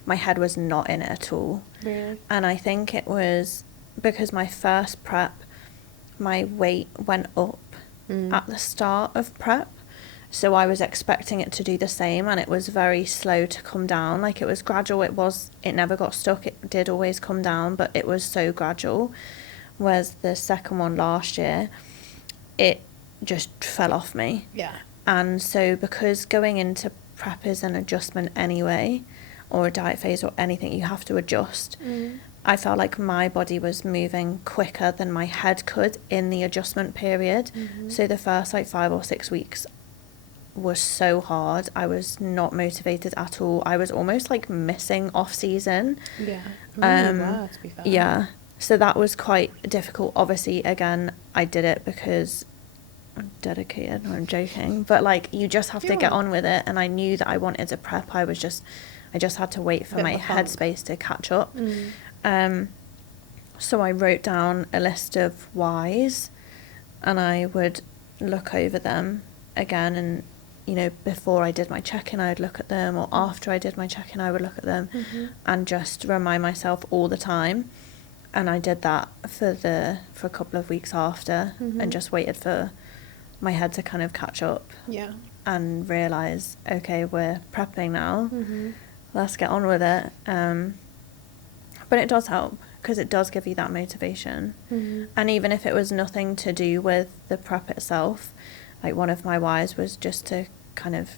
my head was not in it at all. Really? And I think it was because my first prep, my weight went up at the start of prep. So I was expecting it to do the same, and it was very slow to come down. Like, it was gradual. It never got stuck. It did always come down, but it was so gradual. Whereas the second one last year, it just fell off me. Yeah. And so because going into prep is an adjustment anyway, or a diet phase or anything, you have to adjust. I felt like my body was moving quicker than my head could in the adjustment period. So the first 5 or 6 weeks was so hard. I was not motivated at all. I was almost missing off season. Yeah. To be fair. Yeah. So that was quite difficult. Obviously, again, I did it because I'm dedicated. I'm joking. But you just have to get on with it. And I knew that I wanted to prep. I just had to wait for my headspace to catch up. So I wrote down a list of whys, and I would look over them again. And, before I did my check-in, I would look at them, or after I did my check-in, I would look at them and just remind myself all the time. And I did that for a couple of weeks after, and just waited for my head to kind of catch up. Yeah. And realise, okay, we're prepping now. Let's get on with it. But it does help, because it does give you that motivation. And even if it was nothing to do with the prep itself, one of my whys was just to kind of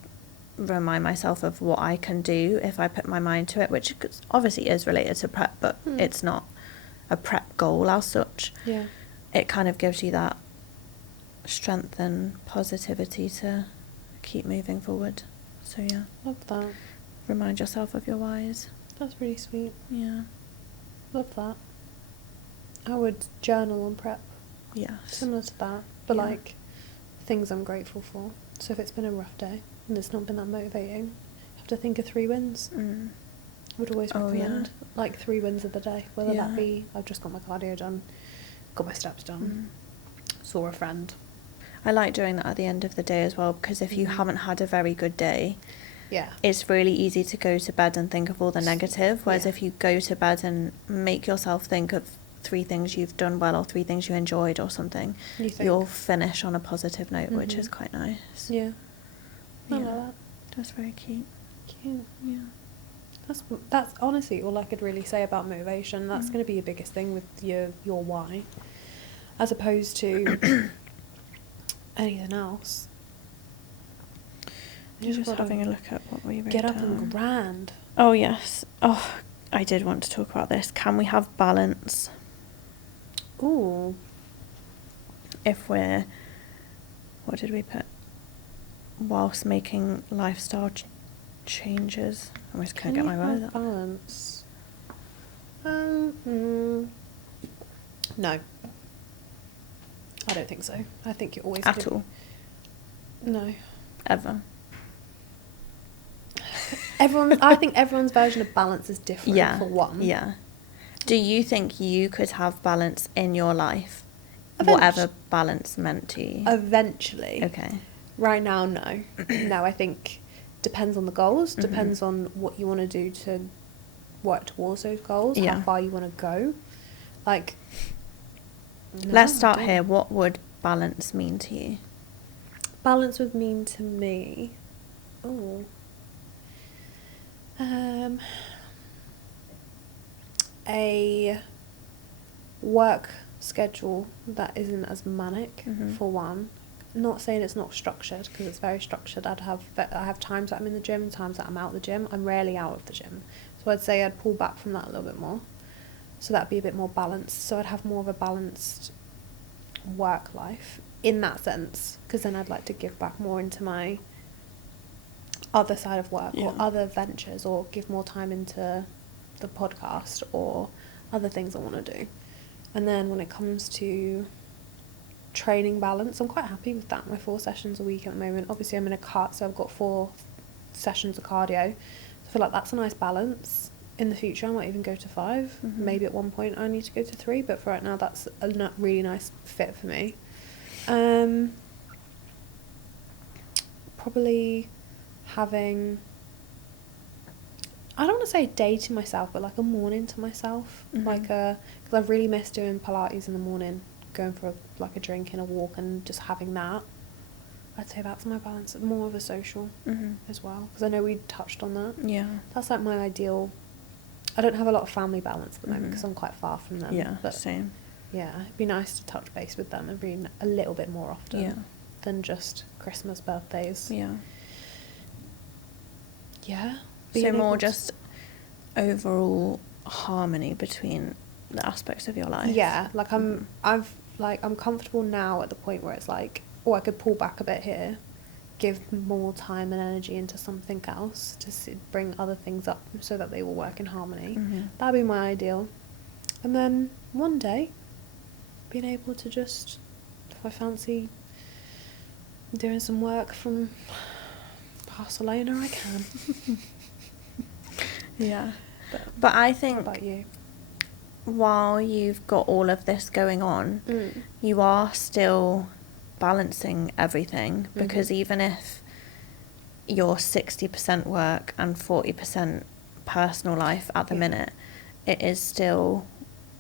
remind myself of what I can do if I put my mind to it, which obviously is related to prep, but it's not a prep goal as such. Yeah. It kind of gives you that strength and positivity to keep moving forward. So yeah, Love that. remind yourself of your whys. That's really sweet. Yeah. Love that. I would journal on prep, Yes. similar to that, but Yeah. like things I'm grateful for. So if it's been a rough day and it's not been that motivating, I have to think of 3 wins. Mm. I would always Oh, recommend yeah. like 3 wins of the day, whether Yeah. that be I've just got my cardio done, got my steps done, saw a friend. I like doing that at the end of the day as well, because if you haven't had a very good day, Yeah. it's really easy to go to bed and think of all the negative, whereas Yeah. if you go to bed and make yourself think of 3 things you've done well or 3 things you enjoyed or something, You think? you'll finish on a positive note, which is Mhm. quite nice. Yeah. I Yeah. like that. That's very cute. Cute. Yeah. That's honestly all I could really say about motivation. That's Mm. going to be your biggest thing with your why, as opposed to anything else. You Just gotta having a look at what we wrote get up down. and grind. Oh yes. Oh, I did want to talk about this. Can we have balance Ooh. if we're, what did we put? Whilst making lifestyle changes. I just can't get my words out. Balance. No. I don't think so. I think you're always At gonna- all. No. Ever. I think everyone's version of balance is different. Yeah. For one. Yeah. Do you think you could have balance in your life? Eventually. Whatever balance meant to you? Eventually. Okay. Right now, no. No, I think depends on the goals, Mhm. depends on what you want to do to work towards those goals, Yeah. how far you want to go. Like, no, Let's I start don't. here. What would balance mean to you? Balance would mean to me, a work schedule that isn't as manic, Mhm. for one. Not saying it's not structured, because it's very structured. I have times that I'm in the gym, times that I'm out of the gym. I'm rarely out of the gym, so I'd say I'd pull back from that a little bit more. So that'd be a bit more balanced. So I'd have more of a balanced work life in that sense, because then I'd like to give back more into my other side of work or Yeah. other ventures, or give more time into the podcast or other things I want to do. And then when it comes to training balance, I'm quite happy with that. My 4 sessions a week at the moment. Obviously I'm in a cut, so I've got 4 sessions of cardio. I feel like that's a nice balance. In the future I might even go to 5. Mhm. Maybe at one point I need to go to 3, but for right now that's a really nice fit for me. Probably having, I don't want to say a day to myself, but like a morning to myself. Mhm. Because I've really missed doing Pilates in the morning, going for a drink and a walk and just having that. I'd say that's my balance. More of a social Mhm. as well, because I know we touched on that. Yeah. That's like my ideal. I don't have a lot of family balance at the moment Mhm. because I'm quite far from them. Yeah. But Same. yeah, it'd be nice to touch base with them and be a little bit more often Yeah. than just Christmas, birthdays. Yeah. Yeah. So Being more able to- just overall harmony between the aspects of your life. Yeah, like Mhm. I'm comfortable now at the point where it's like, oh, I could pull back a bit here, give more time and energy into something else to bring other things up so that they will work in harmony. Mhm. That'd be my ideal. And then one day, being able to just, if I fancy doing some work from Barcelona, I can. Yeah. But I What think about you? while you've got all of this going on, you are still balancing everything, because Mhm. even if you're 60% work and 40% personal life at the Yeah. minute, it is still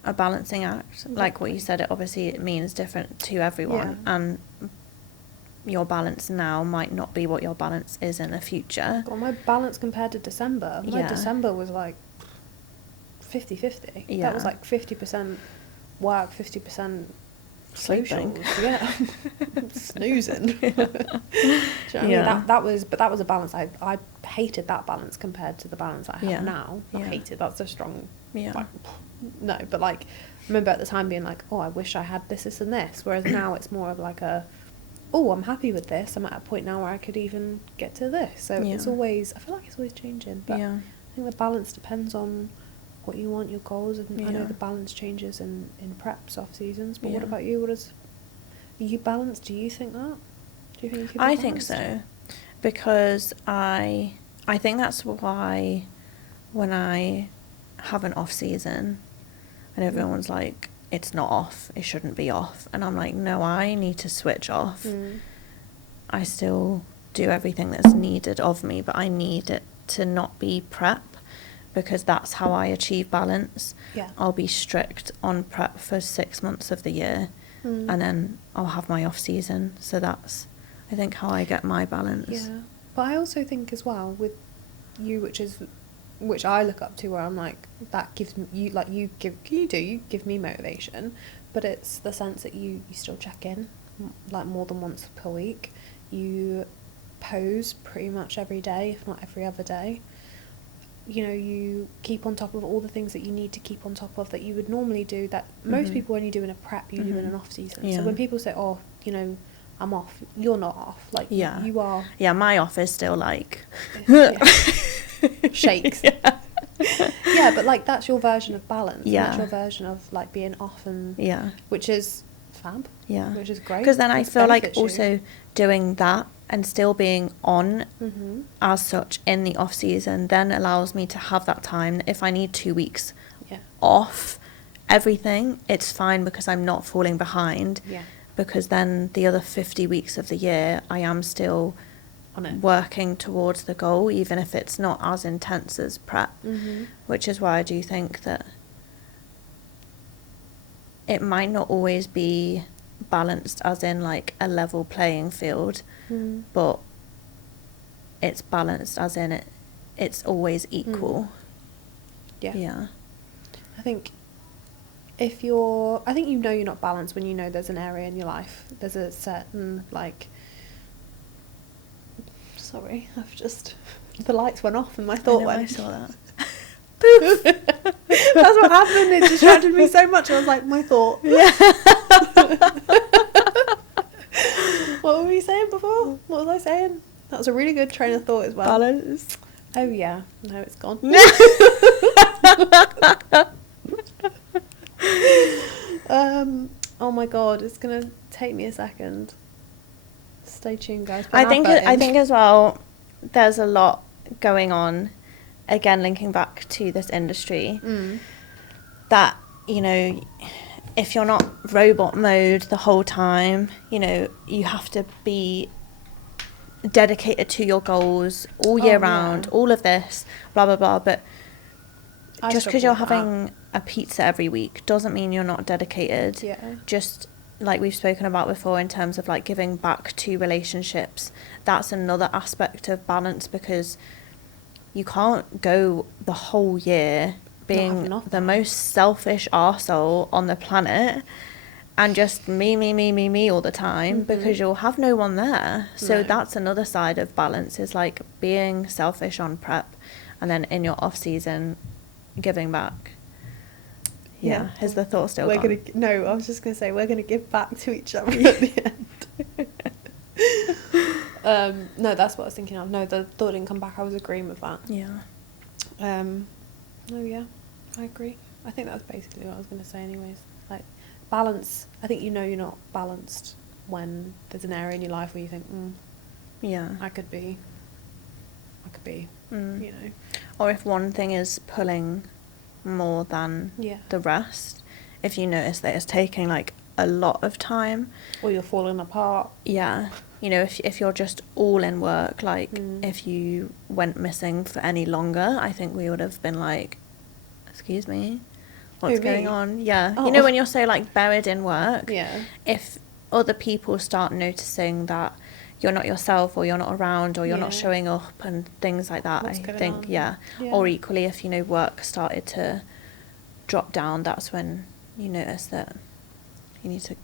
a balancing act. Like what you Exactly. said, it obviously it means different to everyone, Yeah. and your balance now might not be what your balance is in the future. God, my balance compared to December. My Yeah. December was like 50-50. That was Yeah. like 50% work, 50% Sleeping. socials, yeah, snoozing. Do you know what I mean? That was a balance. I hated that balance compared to the balance I have now. Not hated. That's a strong. Yeah. Like, no, but like, I remember at the time being like, oh, I wish I had this, and this. Whereas now it's more of like oh, I'm happy with this. I'm at a point now where I could even get to this. So it's always, I feel like it's always changing. But I think the balance depends on what you want, your goals, and I know the balance changes in preps, off seasons. But what about you? Are you balanced? Do you think that? Do you think you could be I balanced? think so, because I think that's why when I have an off season, and everyone's like, it's not off, it shouldn't be off, and I'm like, no, I need to switch off. I still do everything that's needed of me, but I need it to not be prep, because that's how I achieve balance. I'll be strict on prep for 6 months of the year, and then I'll have my off season. So that's, I think, how I get my balance. But I also think as well with you, which I look up to, where I'm like, that gives me, you give me motivation, but it's the sense that you still check in like more than once per week. You pose pretty much every day, if not every other day. You know, you keep on top of all the things that you need to keep on top of that you would normally do, that most people only do in a prep, you do in an off season. So when people say, oh, you know, I'm off, you're not off. Like, you are. Yeah, my off is still like... shakes. Yeah, but like, that's your version of balance. Yeah. That's your version of like being off, and which is fab. Yeah. Which is great. Because then I feel like also doing that and still being on as such in the off season then allows me to have that time. If I need 2 weeks off everything, it's fine, because I'm not falling behind. Because then the other 50 weeks of the year I am still on it, working towards the goal, even if it's not as intense as prep. Which is why I do think that it might not always be balanced as in like a level playing field, but it's balanced as in it's always equal. I think you know you're not balanced when you know there's an area in your life, there's a certain like, sorry, I've just, the lights went off and my thought went. I saw that. Poof. That's what happened. It distracted me so much. I was like, my thought. What were we saying before? What was I saying? That was a really good train of thought as well. Balance. Oh yeah. No, it's gone. Oh my god, it's gonna take me a second. Stay tuned, guys. I think as well, there's a lot going on, again linking back to this industry, that, you know, if you're not robot mode the whole time, you know, you have to be dedicated to your goals all year round, all of this, blah blah blah, but just because you're having a pizza every week doesn't mean you're not dedicated. Just like we've spoken about before in terms of like giving back to relationships, that's another aspect of balance, because you can't go the whole year being the most selfish arsehole on the planet and just me all the time, because you'll have no one there. So that's another side of balance, is like being selfish on prep and then in your off season giving back. Is the thought still gone? No, I was just going to say, we're going to give back to each other at the end. No, that's what I was thinking of. No, the thought didn't come back. I was agreeing with that. No, yeah, I agree. I think that's basically what I was going to say anyways. Like, balance, I think you know you're not balanced when there's an area in your life where you think, I could be, you know. Or if one thing is pulling more than the rest, if you notice that it's taking like a lot of time, or you're falling apart, you know, if you're just all in work, like if you went missing for any longer, I think we would have been like, excuse me, what's going on? You know, when you're so like buried in work, if other people start noticing that you're not yourself, or you're not around, or you're not showing up and things like that, I think or equally, if, you know, work started to drop down, that's when you notice that you need to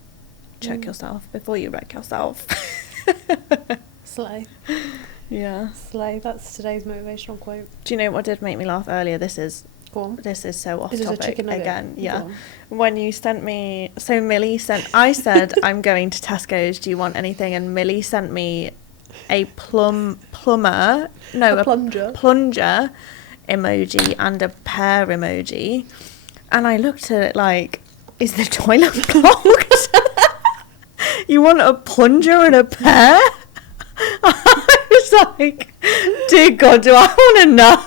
check yourself before you wreck yourself. Slay. Yeah. Slay. That's today's motivational quote. Do you know what did make me laugh earlier? This is Go on. so off Is this a topic chicken nugget? again. Go Yeah. on. When you sent me, so Millie sent, I said, I'm going to Tesco's, do you want anything? And Millie sent me a plunger emoji and a pear emoji. And I looked at it like, is the toilet clogged? You want a plunger and a pear? I was like, dear God, do I want to know?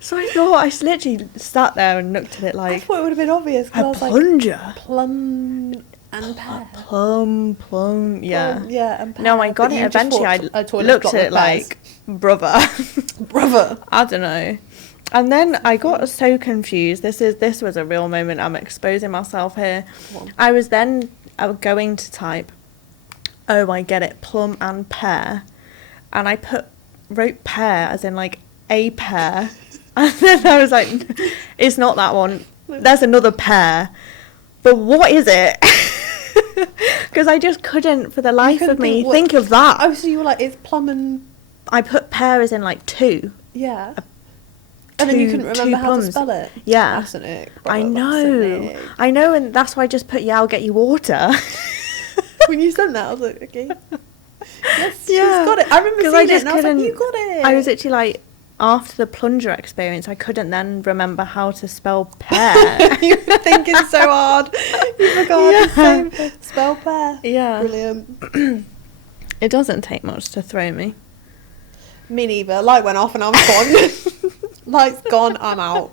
So I thought, I literally sat there and looked at it I like, thought it would have been obvious a because I was like, plunger? plum and pear. Plum, yeah. Plum, yeah, and pear. No, I got But it you just eventually. I thought a toilet looked block at it with pears. like, brother. Brother. I don't know. And then I got so confused. This was a real moment. I'm exposing myself here. What? I was going to type, oh, I get it, plum and pear. And I wrote pear as in like a pear. And then I was like, it's not that one. There's another pear. But what is it? Because I just couldn't, for the life of me, think of that. Oh, so you were like, it's plum and... I put pear as in like two. Yeah. And then you couldn't remember how to spell it. Yeah. That's an ick. I That's know. an ick. I know, and that's why I just put, yeah, I'll get you water. When you sent that, I was like, okay. Yes, Yeah. she's got it. I remember 'Cause seeing I it just and I was like, couldn't- you got it. I was literally like, after the plunger experience, I couldn't then remember how to spell pear. You were thinking so hard. You forgot how to spell pear. Yeah. Brilliant. It doesn't take much to throw me. Me neither. Light went off and I'm gone. Light's gone, I'm out.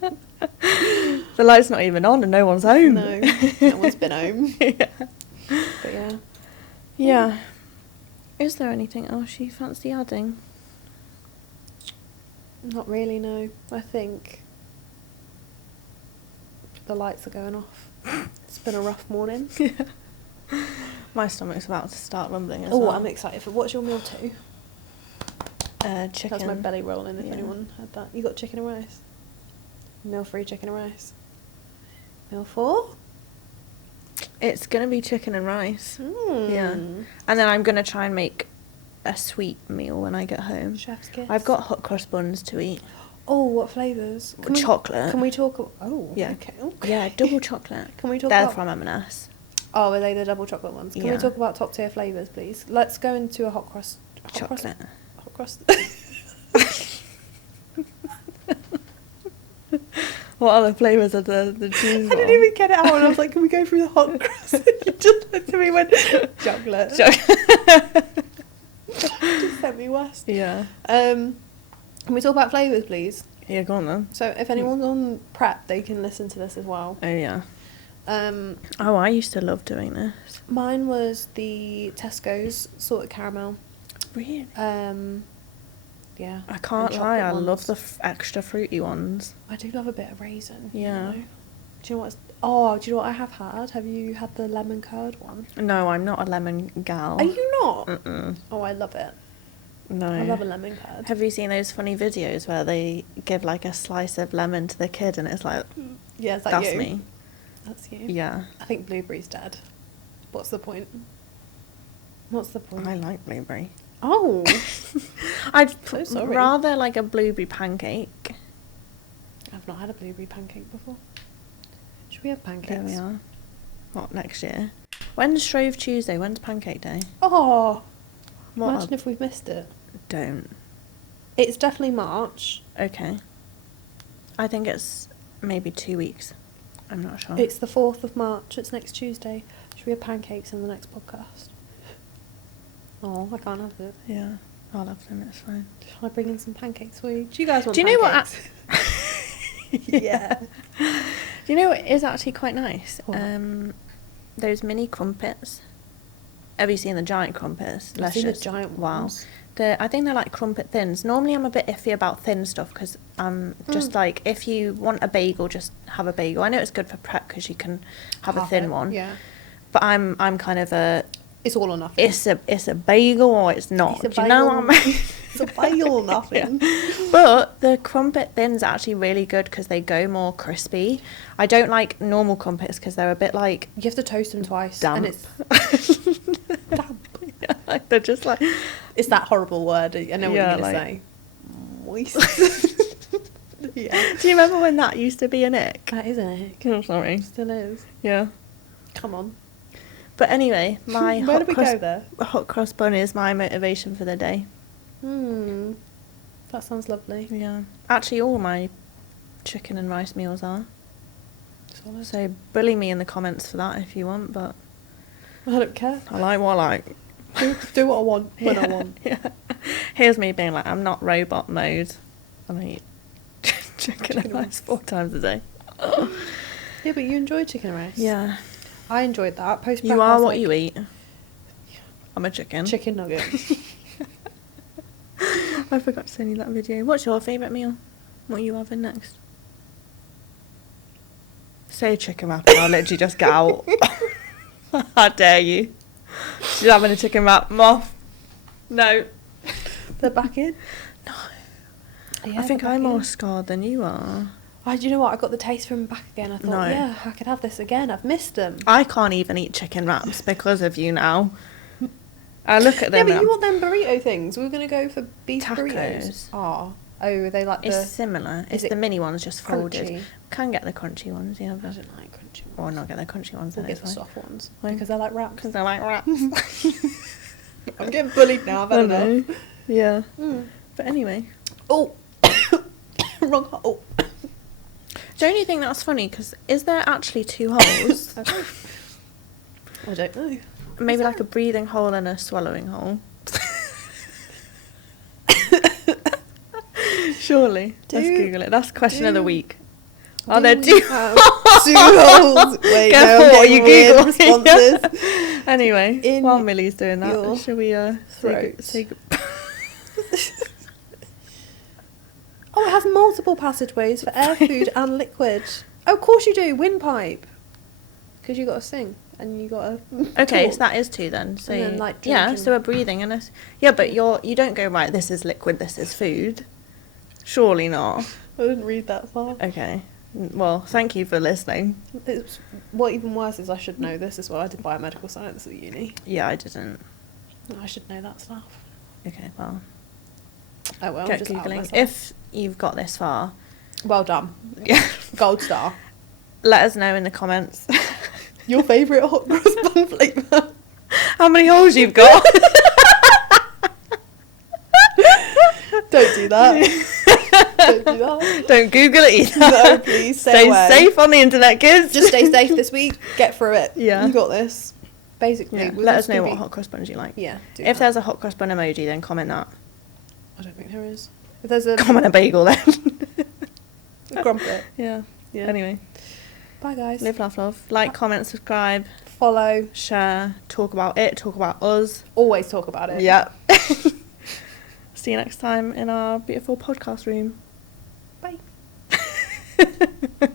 The light's not even on and no one's home. No, no one's been home. Yeah. But yeah. Yeah. Is there anything else you fancy adding? Not really, no. I think the lights are going off. It's been a rough morning. My stomach's about to start rumbling as Oh, well. I'm excited for what's your meal too? Chicken. That's my belly rolling if Yeah. anyone had that. You got chicken and rice? Meal 3 chicken and rice. Meal 4? It's going to be chicken and rice. Yeah. Mm. And then I'm going to try and make a sweet meal when I get home. Chef's kiss. I've got hot cross buns to eat. Oh, what flavours? Chocolate. Can we talk? Oh, Yeah. Okay. Yeah, double chocolate. Can we talk They're about? from M&S. Oh, are they the double chocolate ones? Can we Yeah. talk about top tier flavours, please? Let's go into a hot cross. Chocolate. Hot cross. What other flavours are the cheese I didn't even get it out, and I was like, "Can we go through the hot cross?" You just looked at me and went, "Chocolate." Just sent me west. Yeah. Can we talk about flavours, please? Yeah, go on then. So, if anyone's on prep, they can listen to this as well. Oh, yeah. Um, Oh, I used to love doing this. mine was the Tesco's salted caramel. Really? Yeah. I can't and lie, I chocolate love ones. the extra fruity ones. I do love a bit of raisin. you Yeah. know. Do you know what's? Oh, do you know what I have had? Have you had the lemon curd one? No, I'm not a lemon gal. Are you not? Mm-mm. Oh, I love it. No. I love a lemon curd. Have you seen those funny videos where they give like a slice of lemon to the kid and it's like, Yeah, is that that's you? me. That's you. Yeah. I think blueberry's dead. What's the point? What's the point? I like blueberry. Oh, I'd So sorry. rather like a blueberry pancake. I've not had a blueberry pancake before. Should we have pancakes? There we are. What, next year? When's Shrove Tuesday? When's Pancake Day? Oh, What imagine if we've missed it. Don't. It's definitely March. Okay. I think it's maybe 2 weeks. I'm not sure. It's the 4th of March. It's next Tuesday. Should we have pancakes in the next podcast? Oh, I can't have it. Yeah, I'll have them, it's fine. Shall I bring in some pancakes for you? Do you guys want Do you know what pancakes? Yeah. Do you know what is actually quite nice? What? Those mini crumpets. Have you seen the giant crumpets? I've seen the Luscious. giant Wow. ones. I think they're like crumpet thins. Normally I'm a bit iffy about thin stuff because just like, if you want a bagel, just have a bagel. I know it's good for prep because you can have a thin it, one. Yeah. But I'm kind of a, It's all or nothing. it's a bagel or it's not. It's a Do you know what I bagel. mean? It's a bite or nothing. But the crumpet thins are actually really good because they go more crispy. I don't like normal crumpets because they're a bit like You have to toast them twice. damp. And it's damp. Yeah, like they're just like It's that horrible word. I know what Yeah, you're going to like- say. Moist. Yeah. Do you remember when that used to be an ick? That is an egg. Oh, sorry. Still is. Yeah. Come on. But anyway, my Where did we go there? hot cross bun is my motivation for the day. That sounds lovely. Yeah. Actually, all my chicken and rice meals are. Solid. So bully me in the comments for that if you want, but I don't care. I like what I like. Do what I want when I want. Yeah. Here's me being like, I'm not robot mode. I eat chicken and rice 4 times a day. Yeah, but you enjoy chicken and rice. Yeah. I enjoyed that. Post You are what you eat. I'm a chicken. Chicken nugget. I forgot to send you that video. What's your favourite meal? What are you having next? Say chicken wrap and I'll literally just get out. How dare you? She's having a chicken wrap. Moth. No. They're back in? No. Yeah, I think they're I'm back more in. scarred than you are. Do you know what? I got the taste from back again. I thought, No. yeah, I could have this again. I've missed them. I can't even eat chicken wraps because of you now. I look at Yeah, them but and you I'm- want them burrito things. We were going to go for beef Tacos. burritos. Oh, are they like it's the similar. is It's the it mini ones just folded. crunchy? Can get the crunchy ones, yeah, I but don't like crunchy ones. or not get the crunchy ones. We'll Then get it's the fine. soft ones. Why? Because I like wraps. Because I like wraps. I'm getting bullied now. I've I had know. enough. Yeah. Mm. But anyway, Oh, wrong hole. don't you think that's funny? Because is there actually 2 holes? I don't know. Maybe like a breathing hole and a swallowing hole. Surely. Let's Do- Google it. That's question of the do- week. Are there Do 2 we have 2 holes? Wait, Careful no, I'm what getting you weird Google. responses. Anyway, In while Millie's doing your that, shall we throat. say Oh, it has multiple passageways for air, food, and liquid. Oh, of course you do. Windpipe. Because you got to sing and you got to. Okay, so that is 2 then. So And then, like, yeah, drinking. so we're breathing and yeah, but you don't go right. This is liquid. This is food. Surely not. I didn't read that far. Okay. Well, thank you for listening. It's, what even worse is I should know this as well. I did biomedical science at uni. Yeah, I didn't. I should know that stuff. Okay, well, Oh well, get just out googling. myself. If you've got this far, Well done. yeah, Gold star. let us know in the comments Your favourite hot cross bun flavour. how many holes you've got. Don't do that. Don't do that. Don't Google it either. No, please stay Stay away. safe on the internet, kids. Just stay safe this week. Get through it. Yeah. You got this. Basically. Yeah, we're let us just know gonna what be- hot cross buns you like. Yeah. Do If that. there's a hot cross bun emoji, then comment that. I don't think there is. If there's a Comment a bagel then. crumpet. Yeah. Yeah. Anyway, Bye guys. live, laugh, love. Like, comment, subscribe, Follow. share, talk about it, talk about us. Always talk about it. Yeah. See you next time in our beautiful podcast room. Bye.